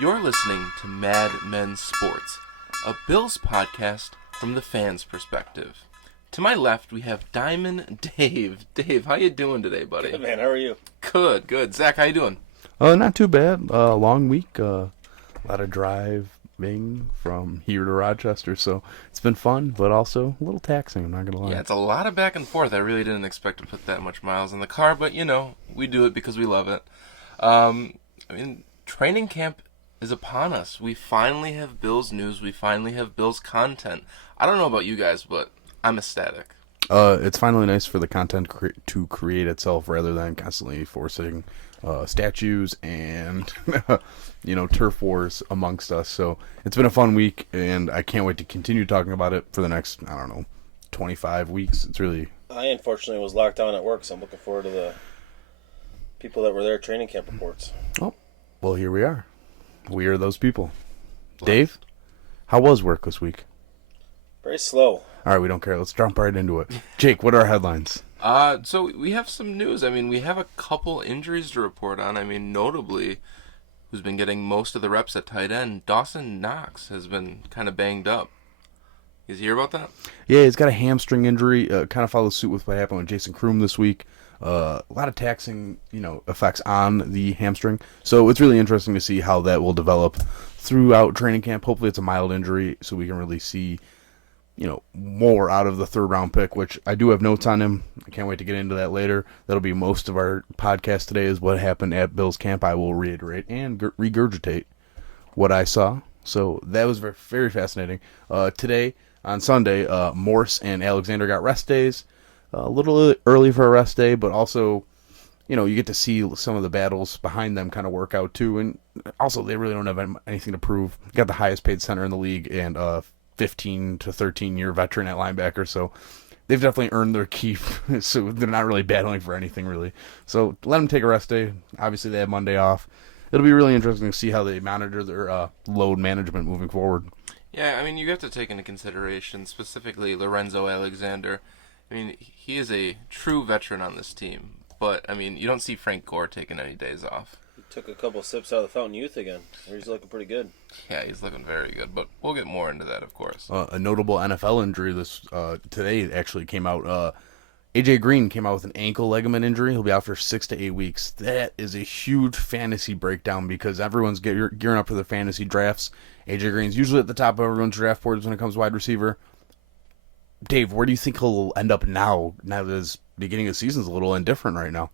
You're listening to Mad Men Sports, a Bills podcast from the fans' perspective. To my left, we have Diamond Dave. Dave, how you doing today, buddy? Good, man. How are you? Good. Zach, how you doing? Not too bad. Long week. A lot of driving from here to Rochester, so it's been fun, but also a little taxing, I'm not going to lie. Yeah, it's a lot of back and forth. I really didn't expect to put that much miles in the car, but, we do it because we love it. Training camp is upon us. We finally have Bills news. We finally have Bills content. I don't know about you guys, but I'm ecstatic. It's finally nice for the content to create itself rather than constantly forcing statues and turf wars amongst us. So it's been a fun week, and I can't wait to continue talking about it for the next 25 weeks. It's really. I unfortunately was locked down at work, so I'm looking forward to the people that were there training camp reports. Oh, well, here we are. We are those people. Dave, how was work this week? Very slow. All right, we don't care. Let's jump right into it. Jake, what are our headlines? So we have some news. We have a couple injuries to report on. Notably, who's been getting most of the reps at tight end, Dawson Knox has been kind of banged up. Did you hear about that? Yeah, he's got a hamstring injury. Kind of follows suit with what happened with Jason Kroom this week. A lot of taxing, effects on the hamstring. So it's really interesting to see how that will develop throughout training camp. Hopefully it's a mild injury so we can really see, more out of the third-round pick, which I do have notes on him. I can't wait to get into that later. That'll be most of our podcast today is what happened at Bills camp. I will reiterate and regurgitate what I saw. So that was very, very fascinating. Today, on Sunday, Morse and Alexander got rest days. A little early for a rest day, but also, you get to see some of the battles behind them kind of work out too. And also, they really don't have anything to prove. Got the highest paid center in the league and 15 to 13 year veteran at linebacker, so they've definitely earned their keep. So they're not really battling for anything really. So let them take a rest day. Obviously, they have Monday off. It'll be really interesting to see how they monitor their load management moving forward. Yeah, you have to take into consideration specifically Lorenzo Alexander. He is a true veteran on this team, but, you don't see Frank Gore taking any days off. He took a couple sips out of the Fountain Youth again. He's looking pretty good. Yeah, he's looking very good, but we'll get more into that, of course. A notable NFL injury today actually came out. A.J. Green came out with an ankle ligament injury. He'll be out for 6 to 8 weeks. That is a huge fantasy breakdown because everyone's gearing up for the fantasy drafts. A.J. Green's usually at the top of everyone's draft boards when it comes to wide receiver. Dave, where do you think he'll end up now that his beginning of the season's a little indifferent right now?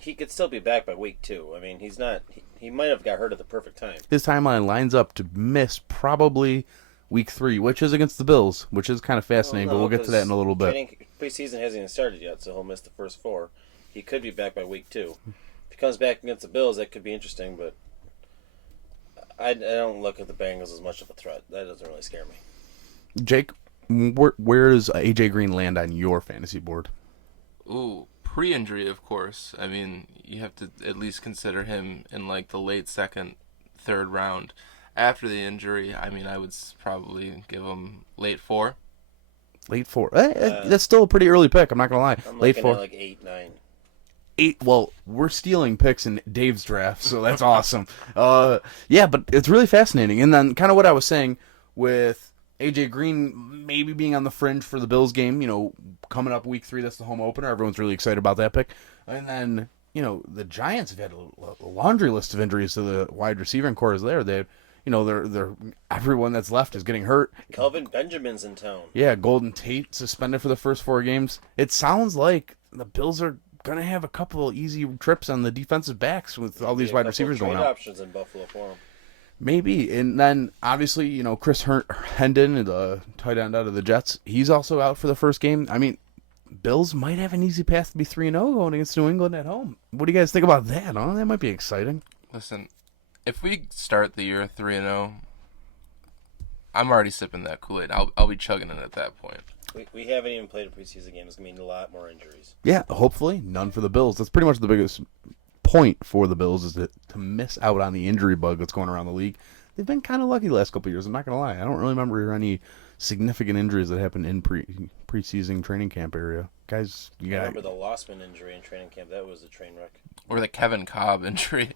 He could still be back by week 2. He's not. He might have got hurt at the perfect time. His timeline lines up to miss probably week 3, which is against the Bills, which is kind of fascinating, but we'll get to that in a little bit. Preseason hasn't even started yet, so he'll miss the first 4. He could be back by week 2. If he comes back against the Bills, that could be interesting, but I don't look at the Bengals as much of a threat. That doesn't really scare me. Jake, where does A.J. Green land on your fantasy board? Ooh, pre-injury, of course. You have to at least consider him in the late second, third round. After the injury, I would probably give him late 4. Late 4. That's still a pretty early pick. I'm not gonna lie. I'm late looking 4. at 8, 9. 8. Well, we're stealing picks in Dave's draft, so that's awesome. Yeah, but it's really fascinating. And then kind of what I was saying with A.J. Green maybe being on the fringe for the Bills game, coming up week 3, that's the home opener. Everyone's really excited about that pick. And then, the Giants have had a laundry list of injuries to the wide receiving core is there. They're everyone that's left is getting hurt. Kelvin Benjamin's in town. Yeah, Golden Tate suspended for the first 4 games. It sounds like the Bills are going to have a couple easy trips on the defensive backs with all these wide receivers going out. Options in Buffalo for him. Maybe. And then, obviously, Chris Hendon, the tight end out of the Jets, he's also out for the first game. Bills might have an easy path to be 3-0 going against New England at home. What do you guys think about that? Huh? That might be exciting. Listen, if we start the year 3-0, I'm already sipping that Kool-Aid. I'll be chugging it at that point. We haven't even played a preseason game. It's going to mean a lot more injuries. Yeah, hopefully. None for the Bills. That's pretty much the biggest point for the Bills is to miss out on the injury bug that's going around the league. They've been kind of lucky the last couple of years. I'm not going to lie. I don't really remember any significant injuries that happened in preseason training camp area. Guys, you got remember the Lossman injury in training camp. That was a train wreck. Or the Kevin Cobb injury.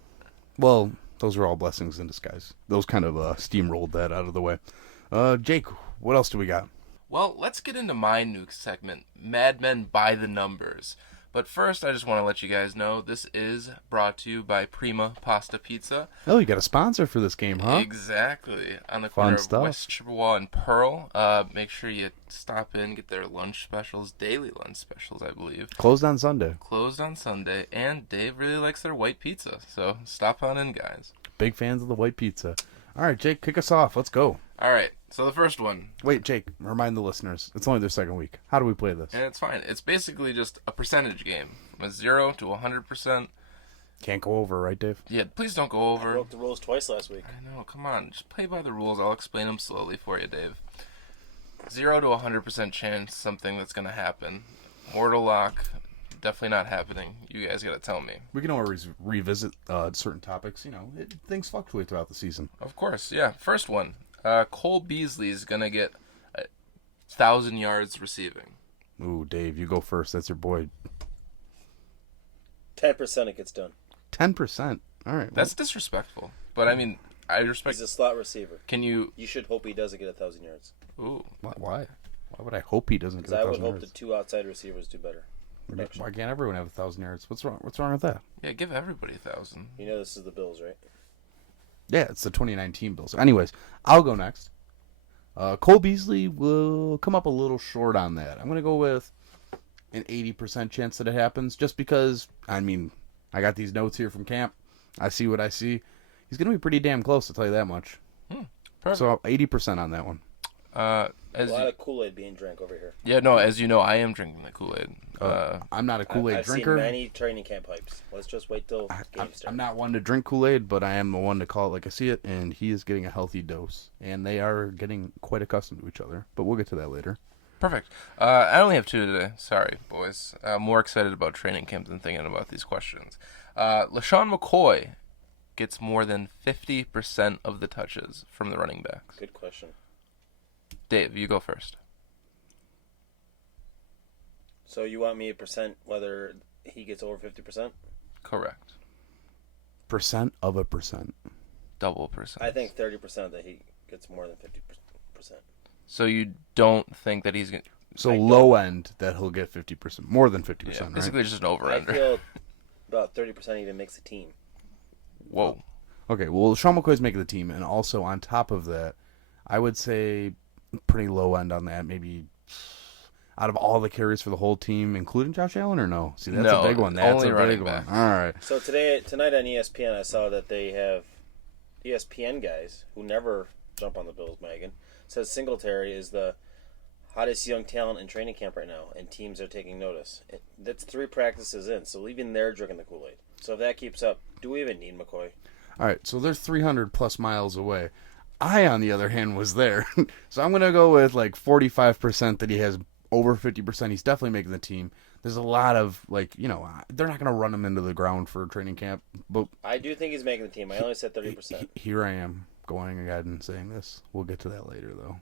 Well, those are all blessings in disguise. Those kind of steamrolled that out of the way. Jake, what else do we got? Well, let's get into my new segment, Mad Men by the Numbers. But first, I just want to let you guys know this is brought to you by Prima Pasta Pizza. Oh, you got a sponsor for this game, huh? Exactly. On the Fun corner stuff. of West Chippewa and Pearl. Make sure you stop in, get their lunch specials, daily lunch specials, I believe. Closed on Sunday. Closed on Sunday, and Dave really likes their white pizza, so stop on in, guys. Big fans of the white pizza. All right, Jake, kick us off. Let's go. All right, so the first one, Wait, Jake, remind the listeners. It's only their second week. How do we play this? and it's fine. It's basically just a percentage game, from a 0 to 100%. Can't go over, right, Dave? Yeah, please don't go over. Broke the rules twice last week. I know, come on, just play by the rules. I'll explain them slowly for you, Dave. 0 to 100% chance something that's going to happen. Mortal lock, definitely not happening. You guys got to tell me. We can always revisit certain topics. Things fluctuate throughout the season. Of course, yeah. First one. Cole Beasley is going to get 1,000 yards receiving. Ooh, Dave, you go first. That's your boy. 10% it gets done. 10%. All right. Well, That's disrespectful. But, I mean, I respect... He's a slot receiver. Can you... You should hope he doesn't get 1,000 yards. Ooh. why? Why would I hope he doesn't get Because I would 1,000 hope yards? the two outside receivers do better. Why can't everyone have 1,000 yards? What's wrong with that? Yeah, give everybody 1,000. You know this is the Bills, right? Yeah, it's the 2019 Bills. Anyways, I'll go next. Cole Beasley will come up a little short on that. I'm going to go with an 80% chance that it happens, just because, I mean, I got these notes here from camp. I see what I see. He's going to be pretty damn close, I'll tell you that much. Perfect. So 80% on that one. A lot of Kool-Aid being drank over here. Yeah, no, as you know, I am drinking the Kool-Aid. I'm not a Kool-Aid I've drinker. seen many training camp hypes. Let's just wait till game starts. I'm not one to drink Kool-Aid, but I am the one to call it like I see it, and he is getting a healthy dose. And they are getting quite accustomed to each other, but we'll get to that later. Perfect. I only have 2 today. Sorry, boys. I'm more excited about training camp than thinking about these questions. LaShawn McCoy gets more than 50% of the touches from the running backs. Good question. Dave, you go first. So you want me a percent whether he gets over 50%? Correct. Percent of a percent. Double percent. I think 30% that he gets more than 50%. So you don't think that he's going to... So I don't. low end that he'll get 50%, more than 50%, Yeah, right? basically just an I over-under. feel about 30% even makes the team. Whoa. Okay, well, Sean McCoy's making the team, and also on top of that, I would say pretty low end on that. Maybe out of all the carries for the whole team, including Josh Allen, or no? See, that's No, a big one. That's only a running big one. backs. All right. So tonight on ESPN, I saw that they have ESPN guys who never jump on the Bills wagon. Says Singletary is the hottest young talent in training camp right now, and teams are taking notice. That's 3 practices in, so even they're drinking the Kool-Aid. So if that keeps up, do we even need McCoy? All right, so they're 300 plus miles away. I, on the other hand, was there. So I'm going to go with like 45% that he has over 50%. He's definitely making the team. There's a lot of, they're not going to run him into the ground for training camp. But I do think he's making the team. I only said 30%. here I am going ahead and saying this. We'll get to that later, though.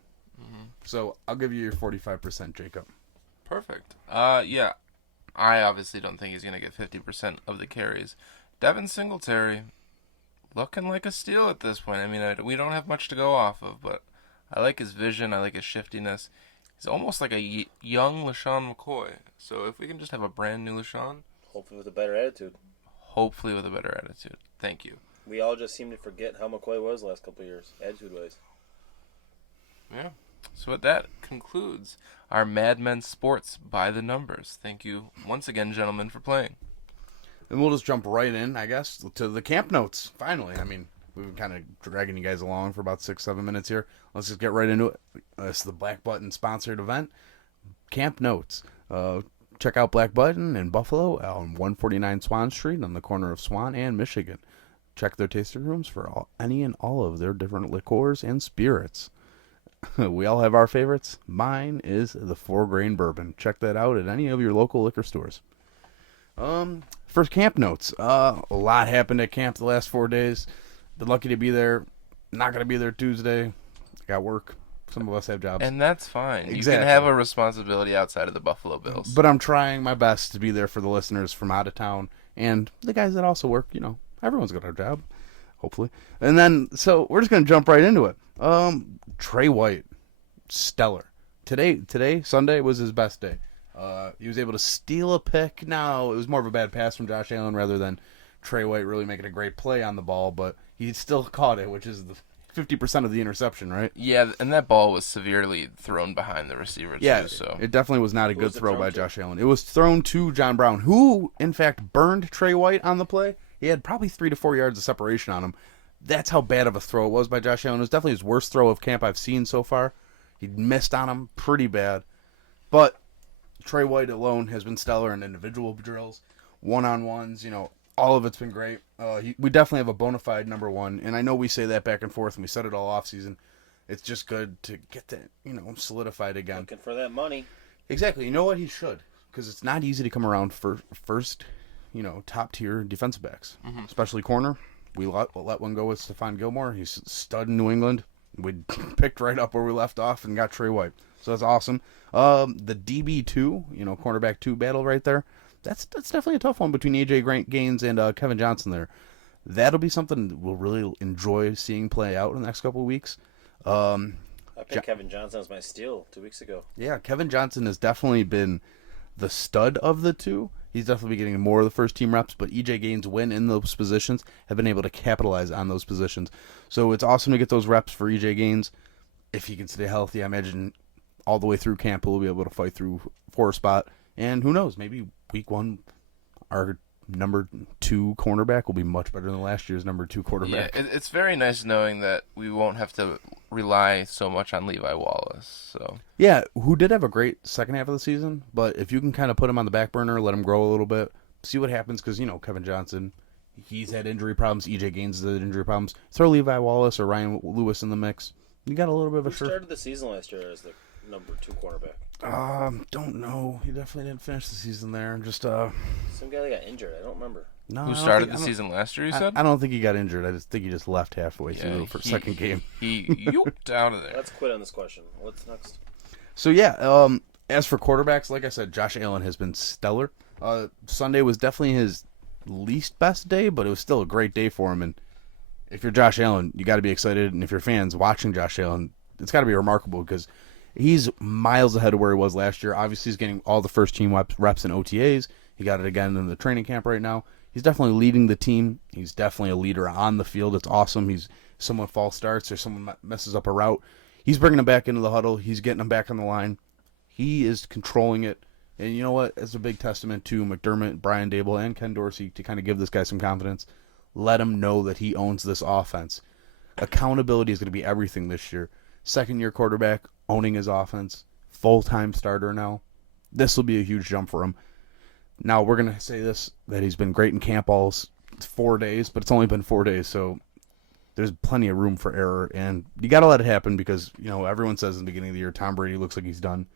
So I'll give you your 45%, Jacob. Perfect. Yeah. I obviously don't think he's going to get 50% of the carries. Devin Singletary, looking like a steal at this point. I mean, we don't have much to go off of, but I like his vision. I like his shiftiness. He's almost like a young LaShawn McCoy. So if we can just have a brand new LaShawn, Hopefully with a better attitude. hopefully with a better attitude. Thank you. We all just seem to forget how McCoy was the last couple of years, attitude-wise. Yeah. So with that concludes our Mad Men Sports by the Numbers. Thank you once again, gentlemen, for playing. And we'll just jump right in, I guess, to the camp notes, finally. I mean, we've been kind of dragging you guys along for about 6-7 minutes here. Let's just get right into it. It's the Black Button sponsored event. Camp notes. Check out Black Button in Buffalo on 149 Swan Street on the corner of Swan and Michigan. Check their tasting rooms for any and all of their different liqueurs and spirits. We all have our favorites. Mine is the 4-grain bourbon. Check that out at any of your local liquor stores. First camp notes. A lot happened at camp the last 4 days. Been lucky to be there. Not going to be there Tuesday. Got work. Some of us have jobs. And that's fine. Exactly. You can have a responsibility outside of the Buffalo Bills. But I'm trying my best to be there for the listeners from out of town and the guys that also work. Everyone's got a job. hopefully. And then, so we're just going to jump right into it. Trey White, stellar. Today, Sunday, was his best day. He was able to steal a pick. Now, it was more of a bad pass from Josh Allen rather than Trey White really making a great play on the ball, but he still caught it, which is the 50% of the interception, right? Yeah, and that ball was severely thrown behind the receiver, Yeah, too. So it definitely was not a good was it throw thrown by to? Josh Allen. It was thrown to John Brown, who, in fact, burned Trey White on the play. He had probably 3 to 4 yards of separation on him. That's how bad of a throw it was by Josh Allen. It was definitely his worst throw of camp I've seen so far. He missed on him pretty bad. But Trey White alone has been stellar in individual drills, one-on-ones, all of it's been great. We definitely have a bona fide number one, and I know we say that back and forth, and we said it all offseason. It's just good to get that, solidified again. Looking for that money. Exactly. You know what? He should, because it's not easy to come around for first, top-tier defensive backs, especially corner. We let one go with Stephon Gilmore. He's a stud in New England. We picked right up where we left off and got Trey White. So that's awesome. The DB2, cornerback 2 battle right there. That's definitely a tough one between AJ Gaines and Kevin Johnson there. That'll be something we'll really enjoy seeing play out in the next couple of weeks. I picked Kevin Johnson as my steal 2 weeks ago. Yeah, Kevin Johnson has definitely been the stud of the two. He's definitely getting more of the first team reps, but EJ Gaines, when in those positions, have been able to capitalize on those positions. So it's awesome to get those reps for EJ Gaines. If he can stay healthy, I imagine all the way through camp, he'll be able to fight through for a spot. And who knows, maybe week 1, our number 2 cornerback will be much better than last year's number 2 quarterback. yeah, it's very nice knowing that we won't have to rely so much on Levi Wallace. So Yeah, who did have a great second half of the season, but if you can kind of put him on the back burner, let him grow a little bit, see what happens, because, Kevin Johnson, he's had injury problems, EJ Gaines has had injury problems. Throw Levi Wallace or Ryan Lewis in the mix. You got a little bit of a Who started the season last year as the number 2 cornerback? Don't know. He definitely didn't finish the season there. Just Some guy that got injured. I don't remember. no. who started the season last year, you said? I don't think he got injured. I just think he just left halfway through the second game. He yoked out of there. Let's quit on this question. What's next? So yeah, as for quarterbacks, like I said, Josh Allen has been stellar. Sunday was definitely his least best day, but it was still a great day for him. And if you're Josh Allen, you got to be excited. And if you're fans watching Josh Allen, it's got to be remarkable because he's miles ahead of where he was last year. Obviously, he's getting all the first team reps and OTAs. He got it again in the training camp right now. He's definitely leading the team. He's definitely a leader on the field. It's awesome. Someone false starts or someone messes up a route, he's bringing them back into the huddle. He's getting them back on the line. He is controlling it. And you know what? It's a big testament to McDermott, Brian Dable, and Ken Dorsey to kind of give this guy some confidence. Let him know that he owns this offense. Accountability is going to be everything this year. Second-year quarterback, owning his offense, full-time starter now. This will be a huge jump for him. Now, we're going to say this, that he's been great in camp all 4 days, but it's only been 4 days, so there's plenty of room for error, and you got to let it happen because, everyone says in the beginning of the year, Tom Brady looks like he's done.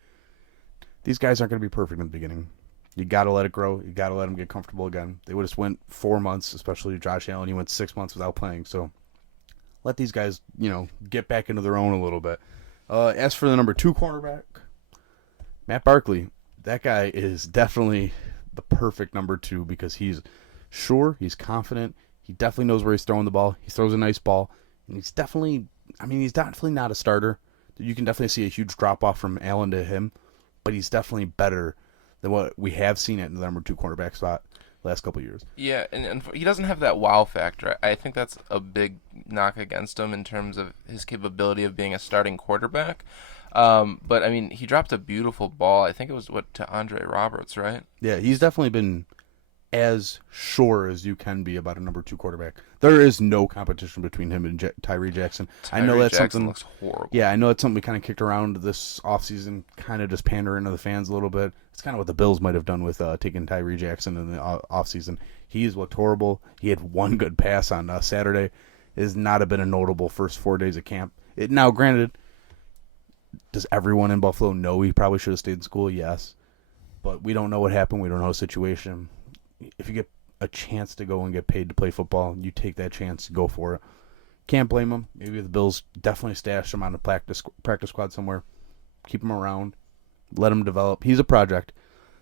These guys aren't going to be perfect in the beginning. You got to let it grow. You got to let them get comfortable again. They would have went 4 months, especially Josh Allen. He went 6 months without playing, so let these guys, get back into their own a little bit. As for the number 2 cornerback, Matt Barkley, that guy is definitely the perfect number 2 because he's sure, he's confident, he definitely knows where he's throwing the ball. He throws a nice ball, and he's definitely not a starter. You can definitely see a huge drop-off from Allen to him, but he's definitely better than what we have seen at the number 2 cornerback spot last couple of years. Yeah, and he doesn't have that wow factor. I think that's a big knock against him in terms of his capability of being a starting quarterback. But, he dropped a beautiful ball. I think it was, to Andre Roberts, right? Yeah, he's definitely been as sure as you can be about a number 2 quarterback. There is no competition between him and Tyree Jackson. I know that's Jackson something looks horrible. Yeah, I know it's something we kind of kicked around this offseason, kind of just pandering to the fans a little bit. It's kind of what the Bills might have done with taking Tyree Jackson in the offseason. He's looked horrible. He had one good pass on Saturday. It has not have been a notable first 4 days of camp. Now, granted, does everyone in Buffalo know he probably should have stayed in school? Yes. But we don't know what happened. We don't know the situation. If you get a chance to go and get paid to play football, you take that chance, go for it. Can't blame him. Maybe the Bills definitely stash him on a practice squad somewhere. Keep him around. Let him develop. He's a project.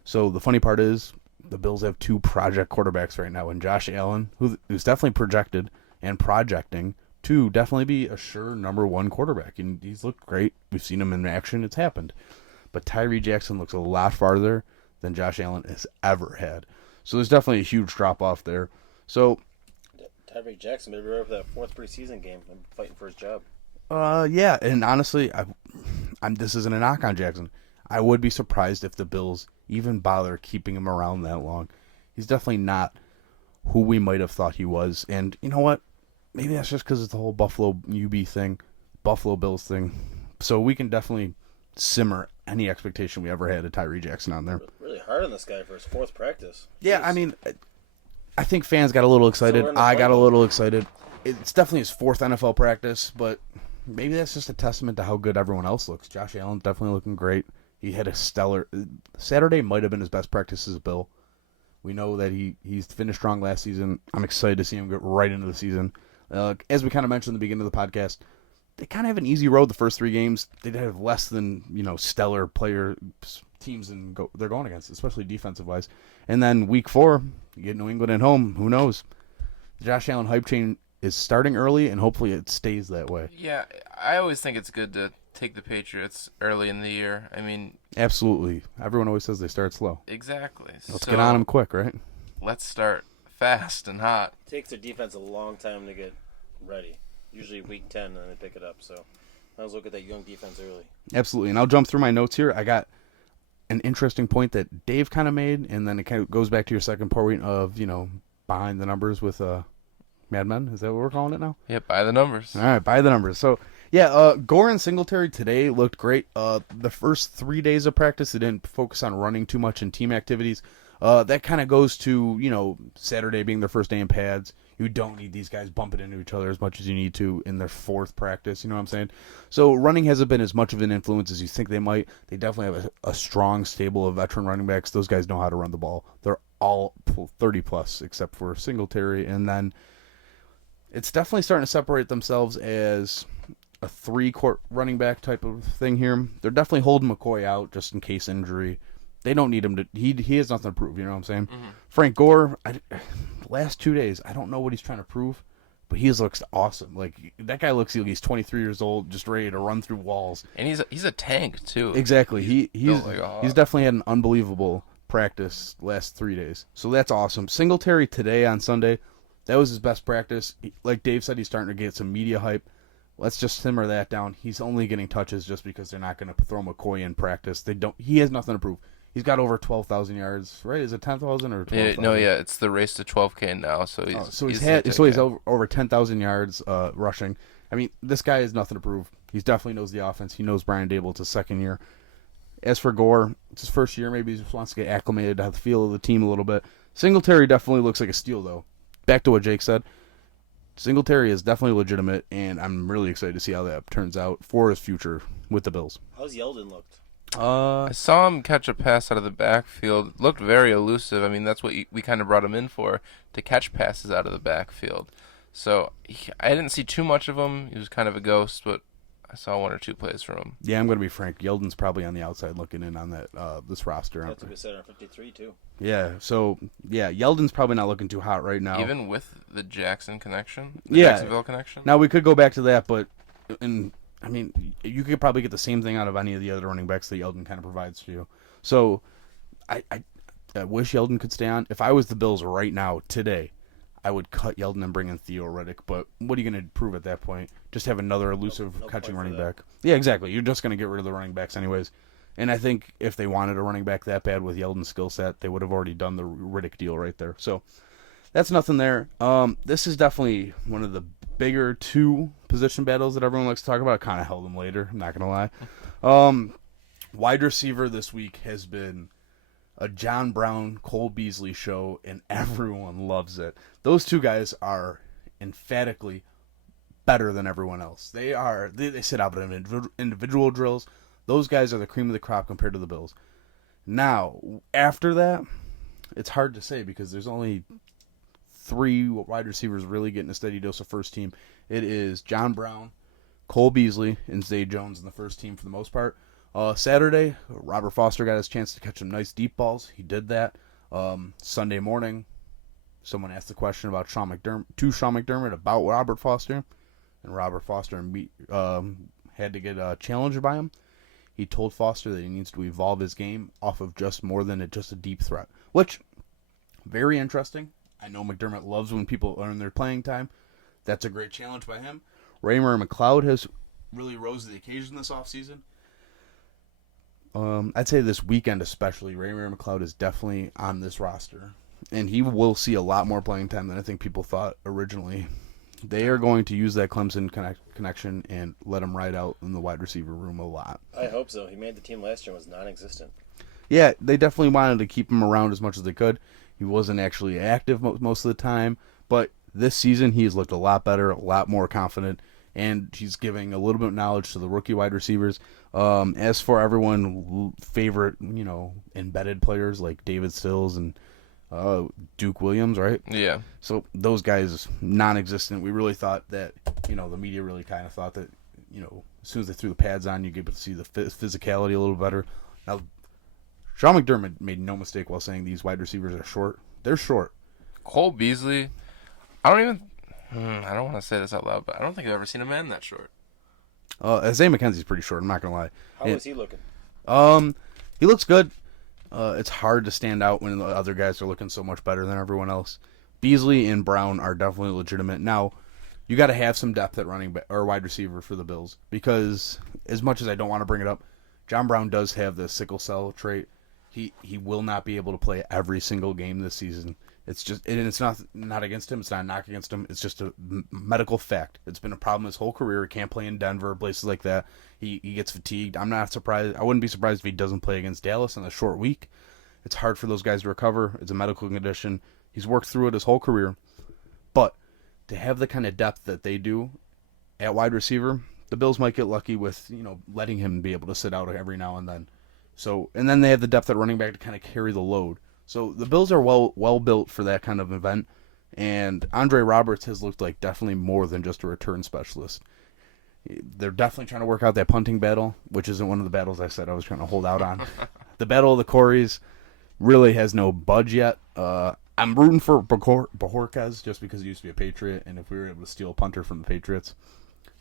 So the funny part is the Bills have 2 project quarterbacks right now, and Josh Allen, who's definitely projected, and projecting to definitely be a sure number one quarterback. And he's looked great. We've seen him in action. It's happened. But Tyree Jackson looks a lot farther than Josh Allen has ever had. So there's definitely a huge drop-off there. So Tyree Jackson may be ready for that fourth preseason game and fighting for his job. Yeah, and honestly, this isn't a knock on Jackson. I would be surprised if the Bills even bother keeping him around that long. He's definitely not who we might have thought he was. And you know what? Maybe that's just because it's the whole Buffalo UB thing, Buffalo Bills thing. So we can definitely simmer any expectation we ever had of Tyree Jackson on there. Really hard on this guy for his fourth practice. Yeah, Jeez. I mean, I think fans got a little excited. I got a little excited. It's definitely his fourth NFL practice, but maybe that's just a testament to how good everyone else looks. Josh Allen's definitely looking great. He had a stellar Saturday. Might have been his best practice as a Bill. We know that he's finished strong last season. I'm excited to see him get right into the season. As we kind of mentioned in the beginning of the podcast, they kind of have an easy road the first three games. They have less than stellar player teams they're going against, especially defensive wise. And then week 4, you get New England at home. Who knows? The Josh Allen hype train is starting early, and hopefully it stays that way. Yeah, I always think it's good to take the Patriots early in the year. I mean, absolutely. Everyone always says they start slow. Exactly. Let's get on them quick, right? Let's start fast and hot. It takes their defense a long time to get ready. Usually week 10, and then they pick it up. So let's look at that young defense early. Absolutely. And I'll jump through my notes here. I got an interesting point that Dave kind of made, and then it kind of goes back to your second point of, behind the numbers with Mad Men. Is that what we're calling it now? Yeah, by the numbers. All right, by the numbers. So, yeah, Gore and Singletary today looked great. The first 3 days of practice, they didn't focus on running too much in team activities. That kind of goes to, Saturday being their first day in pads. You don't need these guys bumping into each other as much as you need to in their fourth practice. You know what I'm saying? So running hasn't been as much of an influence as you think they might. They definitely have a strong stable of veteran running backs. Those guys know how to run the ball. They're all 30-plus except for Singletary. And then it's definitely starting to separate themselves as a three-court running back type of thing here. They're definitely holding McCoy out just in case injury. They don't need him to. He has nothing to prove. You know what I'm saying? Mm-hmm. Frank Gore, last 2 days, I don't know what he's trying to prove, but he looks awesome. Like that guy looks like he's 23 years old, just ready to run through walls. And he's a tank too. Exactly. He's definitely had an unbelievable practice last 3 days. So that's awesome. Singletary today on Sunday, that was his best practice. Like Dave said, he's starting to get some media hype. Let's just simmer that down. He's only getting touches just because they're not going to throw McCoy in practice. He has nothing to prove. He's got over 12,000 yards, right? Is it 10,000 or 12,000? It's the race to 12K now. So he's over 10,000 yards rushing. I mean, this guy has nothing to prove. He definitely knows the offense. He knows Brian Dable. It's his second year. As for Gore, it's his first year. Maybe he just wants to get acclimated to have the feel of the team a little bit. Singletary definitely looks like a steal, though. Back to what Jake said. Singletary is definitely legitimate, and I'm really excited to see how that turns out for his future with the Bills. How's Yeldon looked? I saw him catch a pass out of the backfield. Looked very elusive. I mean, that's what we kind of brought him in for, to catch passes out of the backfield. So I didn't see too much of him. He was kind of a ghost, but I saw 1 or 2 plays from him. Yeah, I'm going to be frank. Yeldon's probably on the outside looking in on that this roster. That's a good set on 53 too. Yeah, so Yeldon's probably not looking too hot right now. Even with the Jackson connection, Jacksonville connection. Now we could go back to that, but I mean, you could probably get the same thing out of any of the other running backs that Yeldon kind of provides for you. So I wish Yeldon could stay on. If I was the Bills right now, today, I would cut Yeldon and bring in Theo Riddick. But what are you going to prove at that point? Just have another elusive catching running back. Yeah, exactly. You're just going to get rid of the running backs anyways. And I think if they wanted a running back that bad with Yeldon's skill set, they would have already done the Riddick deal right there. So that's nothing there. This is definitely one of the bigger 2 position battles that everyone likes to talk about. I kind of held them later, I'm not going to lie. Wide receiver this week has been a John Brown, Cole Beasley show, and everyone loves it. Those 2 guys are emphatically better than everyone else. They sit out in individual drills. Those guys are the cream of the crop compared to the Bills. Now, after that, it's hard to say because there's only 3 wide receivers really getting a steady dose of first team. It is John Brown, Cole Beasley, and Zay Jones in the first team for the most part. Saturday, Robert Foster got his chance to catch some nice deep balls. He did that. Sunday morning, someone asked the question about Sean McDermott about Robert Foster, and Robert Foster had to get challenged by him. He told Foster that he needs to evolve his game off of just more than just a deep threat, which very interesting. I know McDermott loves when people earn their playing time. That's a great challenge by him. Raymer McLeod has really rose to the occasion this offseason. I'd say this weekend especially, Raymer McLeod is definitely on this roster. And he will see a lot more playing time than I think people thought originally. They are going to use that Clemson connection and let him ride out in the wide receiver room a lot. I hope so. He made the team last year and was non-existent. Yeah, they definitely wanted to keep him around as much as they could. He wasn't actually active most of the time, but this season he's looked a lot better, a lot more confident, and he's giving a little bit of knowledge to the rookie wide receivers. As for everyone favorite, embedded players like David Stills and Duke Williams, right? Yeah. So those guys, non-existent. We really thought that, the media really kind of thought that, as soon as they threw the pads on, you get to see the physicality a little better. Now, Sean McDermott made no mistake while saying these wide receivers are short. They're short. Cole Beasley, I don't want to say this out loud, but I don't think I've ever seen a man that short. Isaiah McKenzie's pretty short, I'm not going to lie. How is he looking? He looks good. It's hard to stand out when the other guys are looking so much better than everyone else. Beasley and Brown are definitely legitimate. Now, you got to have some depth at running back or wide receiver for the Bills, because as much as I don't want to bring it up, John Brown does have the sickle cell trait. He will not be able to play every single game this season. It's just, and it's not against him. It's not a knock against him. It's just a medical fact. It's been a problem his whole career. He can't play in Denver, places like that. He gets fatigued. I'm not surprised. I wouldn't be surprised if he doesn't play against Dallas in a short week. It's hard for those guys to recover. It's a medical condition. He's worked through it his whole career. But to have the kind of depth that they do at wide receiver, the Bills might get lucky with, letting him be able to sit out every now and then. So, and then they have the depth at running back to kind of carry the load. So the Bills are well built for that kind of event, and Andre Roberts has looked like definitely more than just a return specialist. They're definitely trying to work out that punting battle, which isn't one of the battles I said I was trying to hold out on. The Battle of the Corys really has no budge yet. I'm rooting for Bajorquez just because he used to be a Patriot, and if we were able to steal a punter from the Patriots,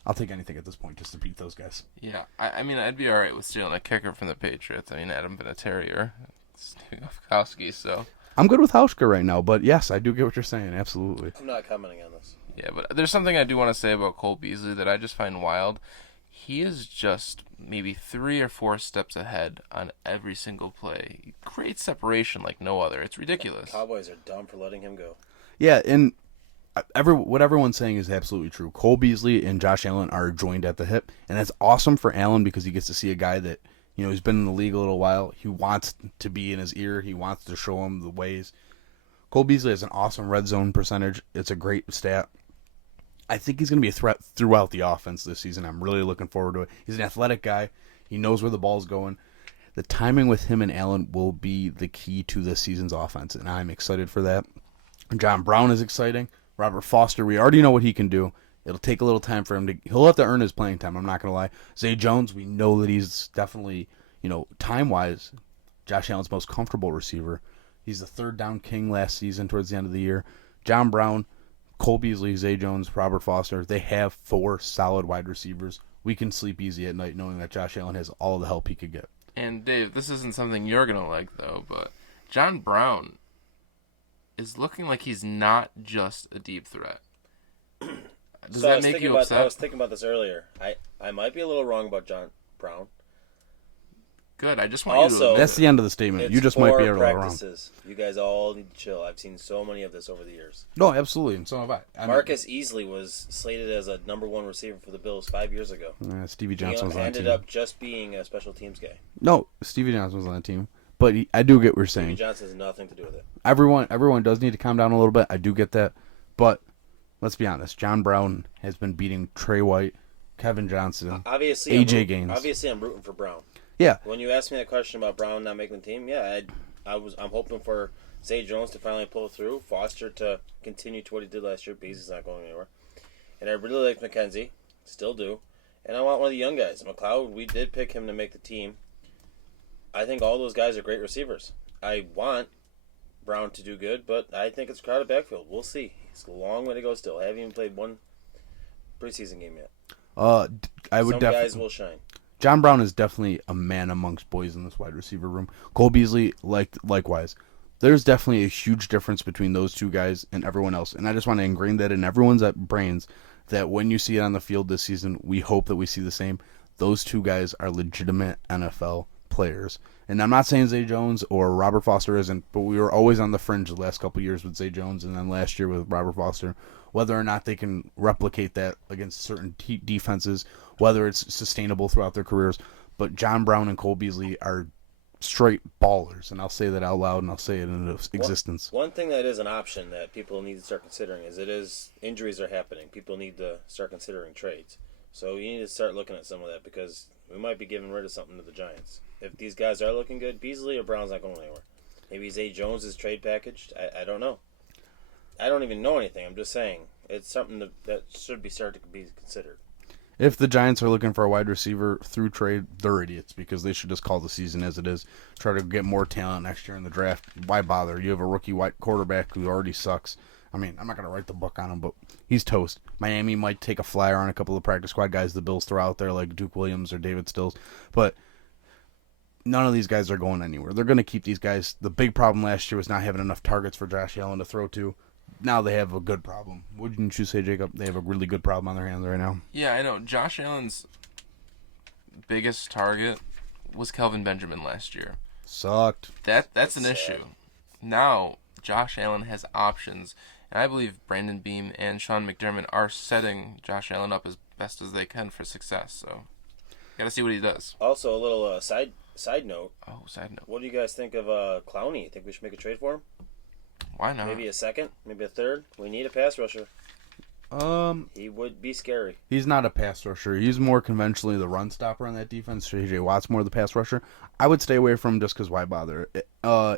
I'll take anything at this point just to beat those guys. Yeah, I mean, I'd be all right with stealing a kicker from the Patriots. I mean, Adam Vinatieri, Steve so. I'm good with Hauschka right now, but yes, I do get what you're saying, absolutely. I'm not commenting on this. Yeah, but there's something I do want to say about Cole Beasley that I just find wild. He is just maybe 3 or 4 steps ahead on every single play. He creates separation like no other. It's ridiculous. The Cowboys are dumb for letting him go. Yeah, and what everyone's saying is absolutely true. Cole Beasley and Josh Allen are joined at the hip, and that's awesome for Allen because he gets to see a guy that, he's been in the league a little while. He wants to be in his ear. He wants to show him the ways. Cole Beasley has an awesome red zone percentage. It's a great stat. I think he's going to be a threat throughout the offense this season. I'm really looking forward to it. He's an athletic guy. He knows where the ball's going. The timing with him and Allen will be the key to this season's offense, and I'm excited for that. John Brown is exciting. Robert Foster, we already know what he can do. It'll take a little time for him he'll have to earn his playing time, I'm not going to lie. Zay Jones, we know that he's definitely, time-wise, Josh Allen's most comfortable receiver. He's the third down king last season towards the end of the year. John Brown, Cole Beasley, Zay Jones, Robert Foster, they have 4 solid wide receivers. We can sleep easy at night knowing that Josh Allen has all the help he could get. And Dave, this isn't something you're going to like, though, but John Brown is looking like he's not just a deep threat. Does that make you upset? I was thinking about this earlier. I might be a little wrong about John Brown. Good. I just want you to... That's the end of the statement. You just might be a little wrong. You guys all need to chill. I've seen so many of this over the years. No, absolutely. And so have I. Marcus Easley was slated as a number 1 receiver for the Bills 5 years ago. Stevie Johnson was on the team. Ended up just being a special teams guy. No, Stevie Johnson was on the team. But I do get what you're saying. Stevie Johnson has nothing to do with it. Everyone does need to calm down a little bit. I do get that. But let's be honest. John Brown has been beating Trey White, Kevin Johnson, AJ Gaines. Obviously, I'm rooting for Brown. Yeah. When you asked me that question about Brown not making the team, I'm hoping for Zay Jones to finally pull through, Foster to continue to what he did last year. Beasley's not going anywhere. And I really like McKenzie. Still do. And I want one of the young guys. McLeod, we did pick him to make the team. I think all those guys are great receivers. I want Brown to do good, but I think it's a crowded backfield. We'll see. It's a long way to go still. I haven't even played one preseason game yet. I would Some definitely. guys will shine. John Brown is definitely a man amongst boys in this wide receiver room. Cole Beasley, likewise. There's definitely a huge difference between those two guys and everyone else, and I just want to ingrain that in everyone's brains that when you see it on the field this season, we hope that we see the same. Those two guys are legitimate NFL players. And I'm not saying Zay Jones or Robert Foster isn't, but we were always on the fringe the last couple of years with Zay Jones and then last year with Robert Foster. Whether or not they can replicate that against certain defenses, whether it's sustainable throughout their careers. But John Brown and Cole Beasley are straight ballers, and I'll say that out loud and I'll say it into existence. One thing that is an option that people need to start considering is injuries are happening. People need to start considering trades. So you need to start looking at some of that because we might be giving rid of something to the Giants. If these guys are looking good, Beasley or Brown's not going anywhere. Maybe Zay Jones is trade packaged. I don't know. I don't even know anything. I'm just saying it's something that should be started to be considered. If the Giants are looking for a wide receiver through trade, they're idiots because they should just call the season as it is. Try to get more talent next year in the draft. Why bother? You have a rookie white quarterback who already sucks. I mean, I'm not going to write the book on him, but he's toast. Miami might take a flyer on a couple of practice squad guys the Bills throw out there like Duke Williams or David Stills, but none of these guys are going anywhere. They're going to keep these guys. The big problem last year was not having enough targets for Josh Allen to throw to. Now they have a good problem. Wouldn't you say, Jacob? They have a really good problem on their hands right now. Yeah, I know. Josh Allen's biggest target was Kelvin Benjamin last year. Sucked. That's an issue. Now, Josh Allen has options, and I believe Brandon Beam and Sean McDermott are setting Josh Allen up as best as they can for success. So, got to see what he does. Also, a little side note. Oh, side note. What do you guys think of Clowney? You think we should make a trade for him? Why not? Maybe a second, maybe a third. We need a pass rusher. He would be scary. He's not a pass rusher. He's more conventionally the run stopper on that defense. J.J. Watt's more the pass rusher. I would stay away from him just because why bother?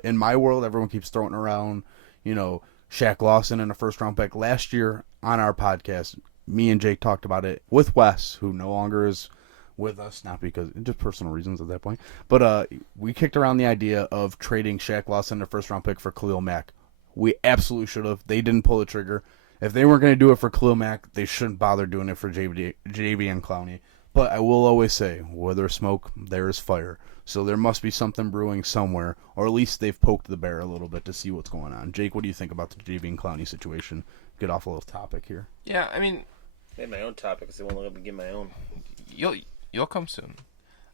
In my world, everyone keeps throwing around, Shaq Lawson in a first-round pick. Last year on our podcast, me and Jake talked about it with Wes, who no longer is with us, not because just personal reasons at that point. But we kicked around the idea of trading Shaq Lawson in a first-round pick for Khalil Mack. We absolutely should have. They didn't pull the trigger. If they weren't going to do it for Khalil Mack, they shouldn't bother doing it for JV and Clowney. But I will always say, where there's smoke, there is fire. So there must be something brewing somewhere, or at least they've poked the bear a little bit to see what's going on. Jake, what do you think about the JV and Clowney situation? Get off a little topic here. Yeah, I mean, I made my own topic because they won't let me get my own. You'll come soon.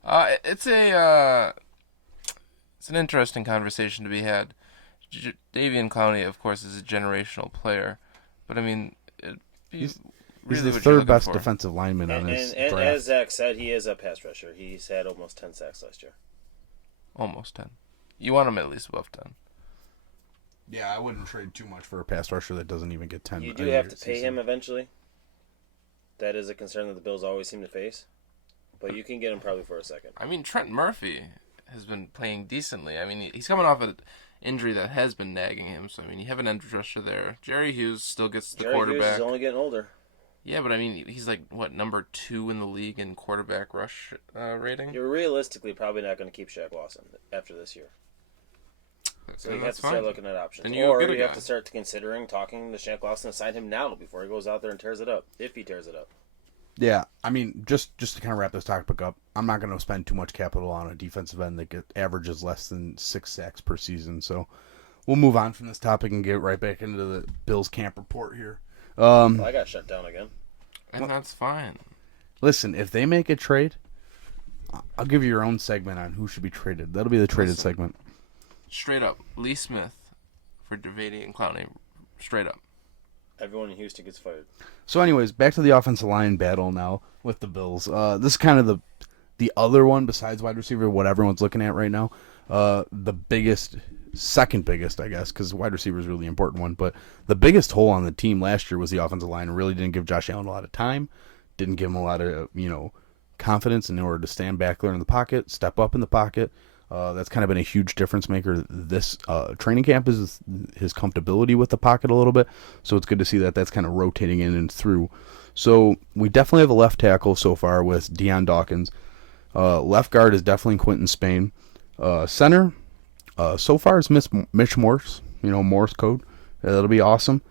It's an interesting conversation to be had. Davian Clowney, of course, is a generational player, but I mean, he's really the third best defensive lineman on his draft. And as Zach said, he is a pass rusher. He's had almost 10 sacks last year. Almost 10. You want him at least above 10. Yeah, I wouldn't trade too much for a pass rusher that doesn't even get 10. You do have to pay him eventually. That is a concern that the Bills always seem to face. But you can get him probably for a second. I mean, Trent Murphy has been playing decently. I mean, he's coming off an injury that has been nagging him. So, I mean, you have an edge rusher there. Jerry Hughes still gets the quarterback. Jerry Hughes is only getting older. Yeah, but I mean, he's like, number 2 in the league in quarterback rush rating? You're realistically probably not going to keep Shaq Lawson after this year. So you have to start looking at options. Or you have to start considering talking to Shaq Lawson to sign him now before he goes out there and tears it up, if he tears it up. Yeah, I mean, just to kind of wrap this topic up, I'm not going to spend too much capital on a defensive end that averages less than 6 sacks per season. So we'll move on from this topic and get right back into the Bills camp report here. I got shut down again. And that's fine. Listen, if they make a trade, I'll give you your own segment on who should be traded. That'll be the traded segment. Straight up. Lee Smith for Davady and Clowney. Straight up. Everyone in Houston gets fired. So anyways, back to the offensive line battle now with the Bills. This is kind of the other one besides wide receiver, what everyone's looking at right now. The biggest, second biggest, I guess, because wide receiver is really the important one. But the biggest hole on the team last year was the offensive line. It really didn't give Josh Allen a lot of time. Didn't give him a lot of, confidence in order to stand back there in the pocket, step up in the pocket. That's kind of been a huge difference maker. This training camp is his comfortability with the pocket a little bit. So it's good to see that that's kind of rotating in and through. So we definitely have a left tackle so far with Deion Dawkins. Left guard is definitely Quentin Spain. Center, so far is Mitch Morse. Morse code. That'll be awesome.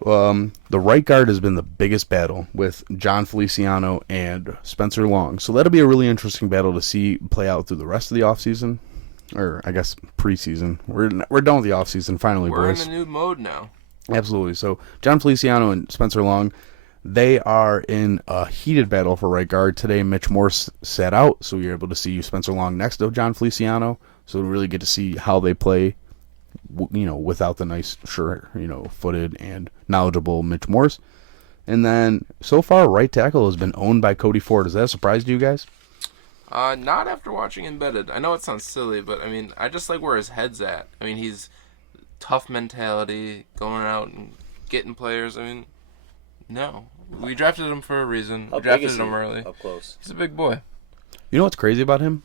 The right guard has been the biggest battle with John Feliciano and Spencer Long. So that'll be a really interesting battle to see play out through the rest of the offseason. Or, I guess, preseason. We're done with the offseason finally, We're boys. in a new mode now. Absolutely. So, John Feliciano and Spencer Long, they are in a heated battle for right guard. Today, Mitch Morse sat out, so you're able to see Spencer Long next to John Feliciano. So, we really get to see how they play, without the nice, footed and knowledgeable Mitch Morse. And then, so far, right tackle has been owned by Cody Ford. Has that surprised you guys? Not after watching Embedded. I know it sounds silly, but I mean, I just like where his head's at. I mean, he's tough mentality, going out and getting players. I mean, no. We drafted him for a reason. We drafted him early. Up close. He's a big boy. You know what's crazy about him?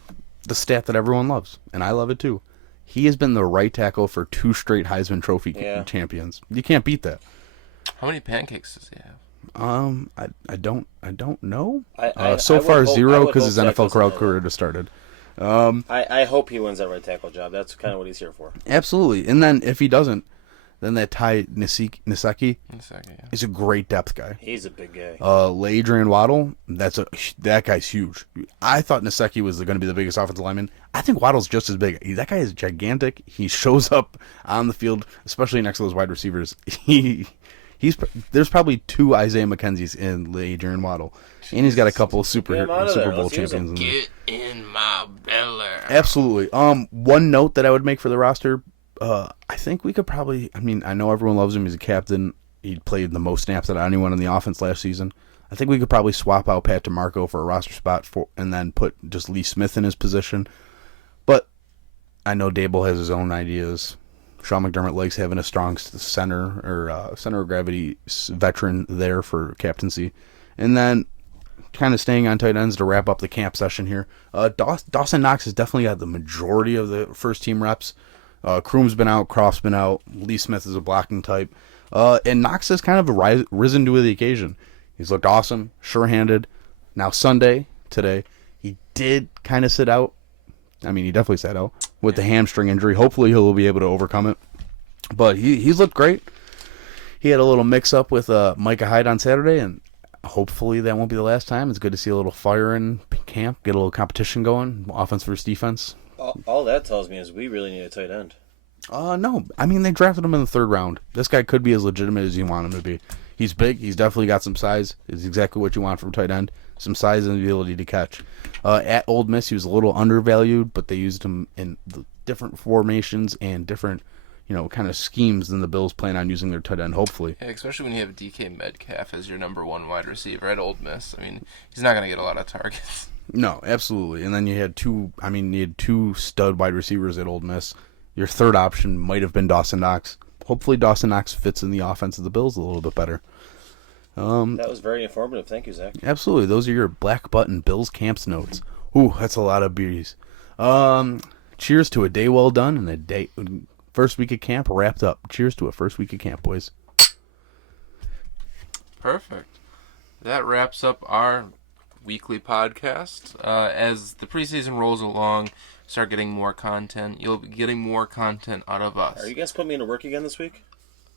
The stat that everyone loves, and I love it too. He has been the right tackle for 2 straight Heisman Trophy champions. You can't beat that. How many pancakes does he have? I don't know. So far 0 because his NFL career just started. I hope he wins that right tackle job. That's kind of what he's here for. Absolutely. And then if he doesn't, then that Ty Nsekhe is a great depth guy. He's a big guy. Adrian Waddle, that guy's huge. I thought Nsekhe was going to be the biggest offensive lineman. I think Waddle's just as big. That guy is gigantic. He shows up on the field, especially next to those wide receivers. There's probably 2 Isaiah McKenzies in Adrian Waddle. And he's got a couple of Super Bowl champions. Get in my belly. Absolutely. One note that I would make for the roster, I think we could probably, I know everyone loves him. He's a captain. He played the most snaps out of anyone in the offense last season. I think we could probably swap out Pat DeMarco for a roster spot and then put just Lee Smith in his position. But I know Dable has his own ideas. Sean McDermott likes having a strong center of gravity veteran there for captaincy. And then kind of staying on tight ends to wrap up the camp session here. Dawson Knox has definitely got the majority of the first team reps. Kroom's been out, Croft's been out, Lee Smith is a blocking type. And Knox has kind of risen to the occasion. He's looked awesome, sure-handed. Now today, he did kind of sit out. He definitely sat out with the hamstring injury. Hopefully he'll be able to overcome it. But he's looked great. He had a little mix-up with Micah Hyde on Saturday, and hopefully that won't be the last time. It's good to see a little fire in camp, get a little competition going, offense versus defense. All that tells me is we really need a tight end. No. They drafted him in the 3rd round. This guy could be as legitimate as you want him to be. He's big. He's definitely got some size. It's exactly what you want from tight end. Some size and the ability to catch. At Ole Miss, he was a little undervalued, but they used him in the different formations and different, kind of schemes than the Bills plan on using their tight end, hopefully. Yeah, especially when you have DK Metcalf as your number 1 wide receiver at Ole Miss. He's not going to get a lot of targets. No, absolutely. And then you had 2 stud wide receivers at Ole Miss. Your 3rd option might have been Dawson Knox. Hopefully Dawson Knox fits in the offense of the Bills a little bit better. That was very informative. Thank you, Zach. Absolutely. Those are your black button Bills camps notes. Ooh, that's a lot of beers. Cheers to a day well done and first week of camp wrapped up. Cheers to a first week of camp, boys. Perfect. That wraps up our weekly podcast. As the preseason rolls along, start getting more content. You'll be getting more content out of us. Are you guys putting me into work again this week?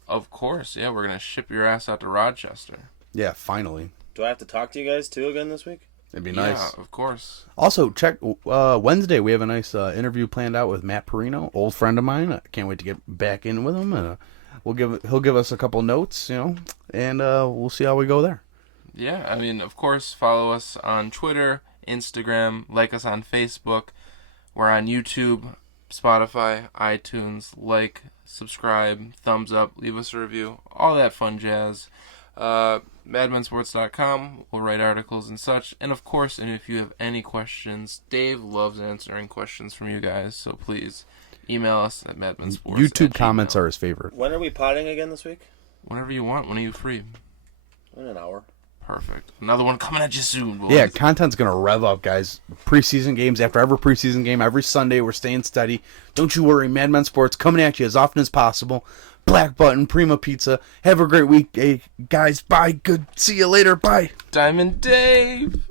Of course, yeah. We're going to ship your ass out to Rochester. Yeah, finally. Do I have to talk to you guys too again this week? It'd be nice. Yeah, of course. Also, check Wednesday. We have a nice interview planned out with Matt Perino, old friend of mine. I can't wait to get back in with him. He'll give us a couple notes, and we'll see how we go there. Yeah, of course, follow us on Twitter, Instagram, like us on Facebook. We're on YouTube, Spotify, iTunes. Like, subscribe, thumbs up, leave us a review, all that fun jazz. MadmenSports.com. We'll write articles and such. And of course, if you have any questions, Dave loves answering questions from you guys. So please email us at madmensports. YouTube comments are his favorite. When are we potting again this week? Whenever you want. When are you free? In an hour. Perfect. Another one coming at you soon, boys. Yeah, content's going to rev up, guys. Preseason games, after every preseason game, every Sunday, we're staying steady. Don't you worry, Madmen Sports coming at you as often as possible. Black Button, Prima Pizza. Have a great week, guys. Bye. Good. See you later. Bye. Diamond Dave.